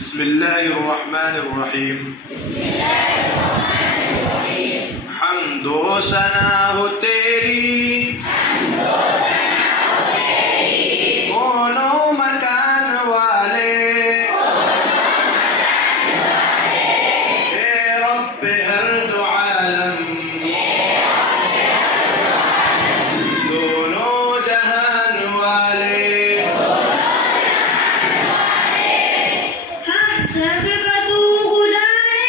बिस्मिल्लाहिर्रहमानिर्रहीम। हम्दो सना हो तेरी कौनो मकान वाले, ए रब्बे हर दो आलम, दोनों जहान वाले। हम सब का तू खुदा है,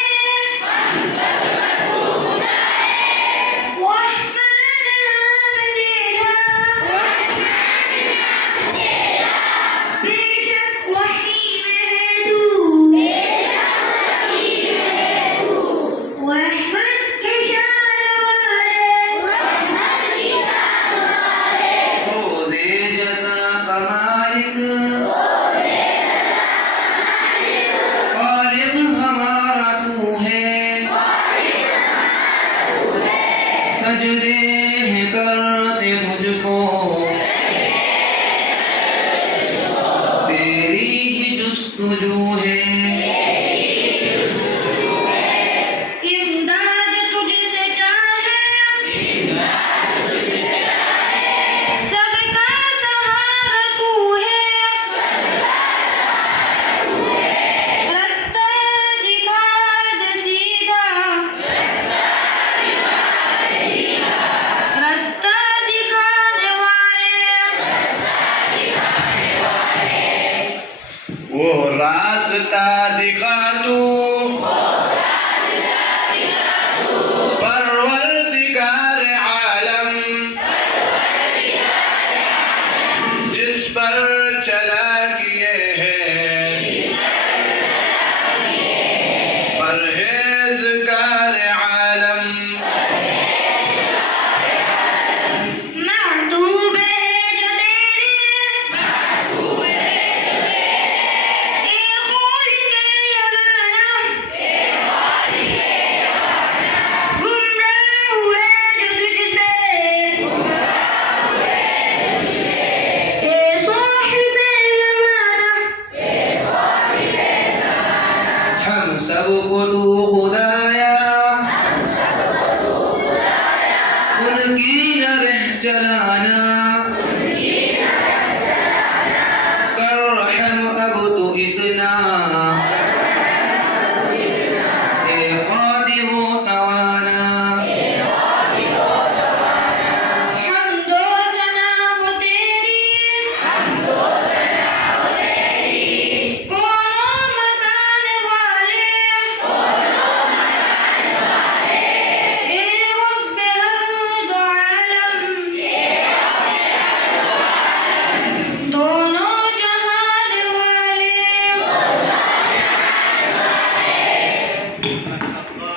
बेशक वही में तू, रहमत के शान वाले, रोज़े जज़ा का मालिक, खालिक हमारा तू है, सजदे हैं करते मुझको, तेरी ही जुस्तजू है। इमदाद तुझसे चाहे, सबका सहारा तू है, रास्ता दिखा दे सीधा, रास्ता दिखाने वाले, वो रास्ता दिखा तू, परवरदिगार आलम, जिस पर चला किए हैं परहेज़गार आलम। महबूब है जो तेरी, ए खालिक यगाना, गुमराह हुए जो तुझसे, ए साहिबे ज़माना, हम सबको तू